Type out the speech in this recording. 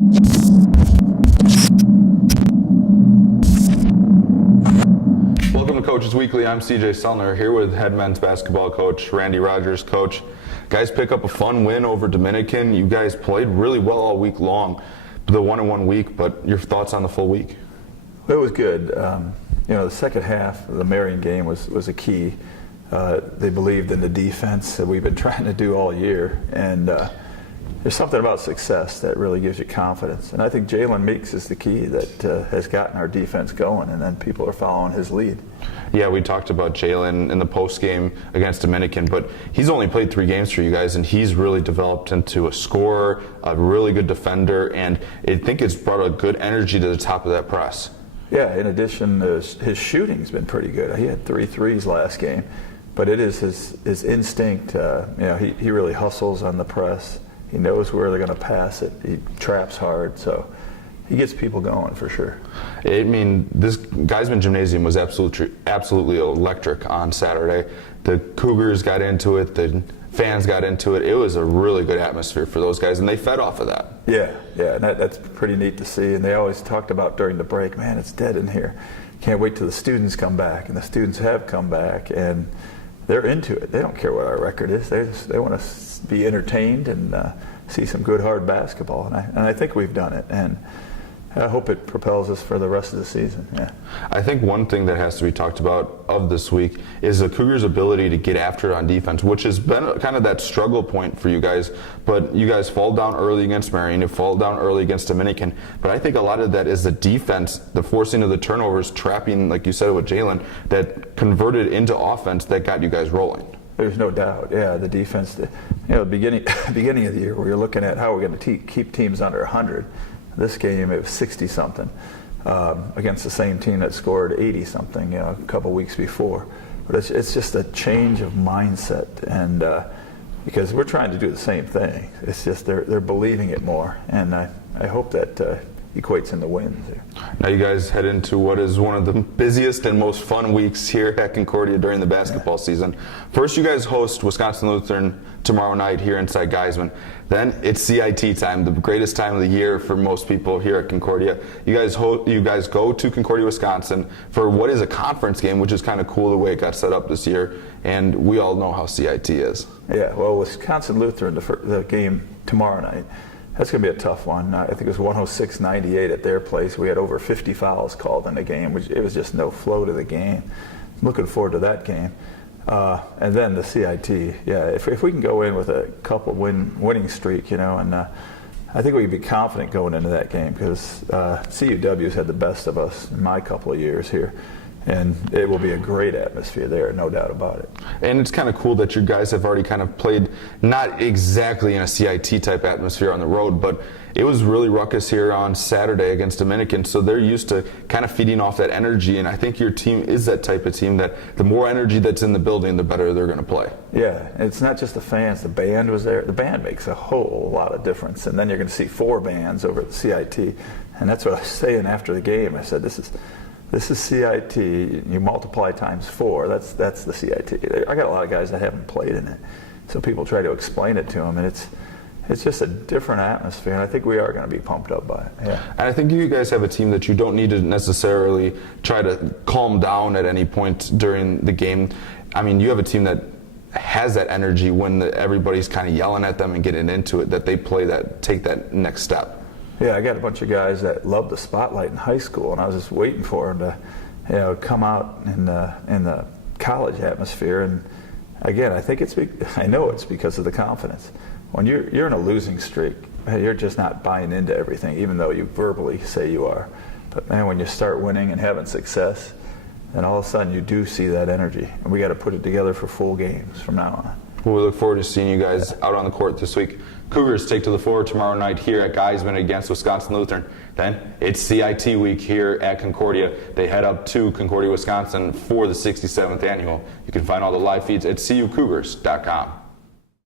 Welcome to Coaches Weekly. I'm CJ Sellner here with head men's basketball coach Randy Rogers. Coach, guys pick up a fun win over Dominican. You guys played really well all week long, the 1-1 week, but your thoughts on the full week? It was good. The second half of the Marion game was a key. They believed in the defense that we've been trying to do all year, and there's something about success that really gives you confidence. And I think Jalen Meeks is the key that has gotten our defense going, and then people are following his lead. Yeah, we talked about Jalen in the post game against Dominican, but he's only played 3 games for you guys, and he's really developed into a scorer, a really good defender, and I think it's brought a good energy to the top of that press. Yeah, in addition, his shooting's been pretty good. He had 3 threes last game, but it is his instinct. He really hustles on the press. He knows where they're going to pass it. He traps hard, so he gets people going for sure. I mean, this Geisman Gymnasium was absolutely electric on Saturday. The Cougars got into it. The fans got into it. It was a really good atmosphere for those guys, and they fed off of that. Yeah, and that's pretty neat to see. And they always talked about during the break, man, it's dead in here. Can't wait till the students come back, and the students have come back, and they're into it. They don't care what our record is. They want to be entertained and see some good hard basketball, and I think we've done it, and I hope it propels us for the rest of the season. Yeah. I think one thing that has to be talked about of this week is the Cougars' ability to get after it on defense, which has been kind of that struggle point for you guys. But you guys fall down early against Marion, you fall down early against Dominican. But I think a lot of that is the defense, the forcing of the turnovers, trapping, like you said with Jalen, that converted into offense that got you guys rolling. There's no doubt. Yeah, the defense. Beginning of the year, where you're looking at how we're going to keep teams under 100. This game, it was 60-something against the same team that scored 80-something, a couple weeks before. But it's just a change of mindset, and because we're trying to do the same thing. It's just they're believing it more, and I hope that equates into wins there. Now you guys head into what is one of the busiest and most fun weeks here at Concordia during the basketball season. First, you guys host Wisconsin Lutheran tomorrow night here inside Geisman. Then it's CIT time, the greatest time of the year for most people here at Concordia. You guys go to Concordia, Wisconsin for what is a conference game, which is kind of cool the way it got set up this year. And we all know how CIT is. Yeah, well, Wisconsin Lutheran, the game tomorrow night, that's going to be a tough one. I think it was 106-98 at their place. We had over 50 fouls called in the game, which it was just no flow to the game. I'm looking forward to that game. And then the CIT. Yeah, if we can go in with a couple winning streak, and I think we can be confident going into that game because CUW's had the best of us in my couple of years here. And it will be a great atmosphere there, no doubt about it. And it's kind of cool that you guys have already kind of played, not exactly in a CIT type atmosphere on the road, but it was really ruckus here on Saturday against Dominican, so they're used to kind of feeding off that energy, and I think your team is that type of team that the more energy that's in the building, the better they're going to play. Yeah, it's not just the fans. The band was there. The band makes a whole lot of difference, and then you're going to see 4 bands over at the CIT, and that's what I was saying after the game. I said, this is CIT. You multiply times 4. That's the CIT. I got a lot of guys that haven't played in it, so people try to explain it to them, and it's just a different atmosphere, and I think we are going to be pumped up by it. Yeah. And I think you guys have a team that you don't need to necessarily try to calm down at any point during the game. I mean, you have a team that has that energy when everybody's kind of yelling at them and getting into it, that they take that next step. Yeah, I got a bunch of guys that loved the spotlight in high school, and I was just waiting for them to, come out in the college atmosphere. And again, I know it's because of the confidence. When you're in a losing streak, you're just not buying into everything, even though you verbally say you are. But man, when you start winning and having success, then all of a sudden you do see that energy, and we got to put it together for full games from now on. Well, we look forward to seeing you guys out on the court this week. Cougars take to the floor tomorrow night here at Geisman against Wisconsin Lutheran. Then it's CIT week here at Concordia. They head up to Concordia, Wisconsin for the 67th annual. You can find all the live feeds at cucougars.com.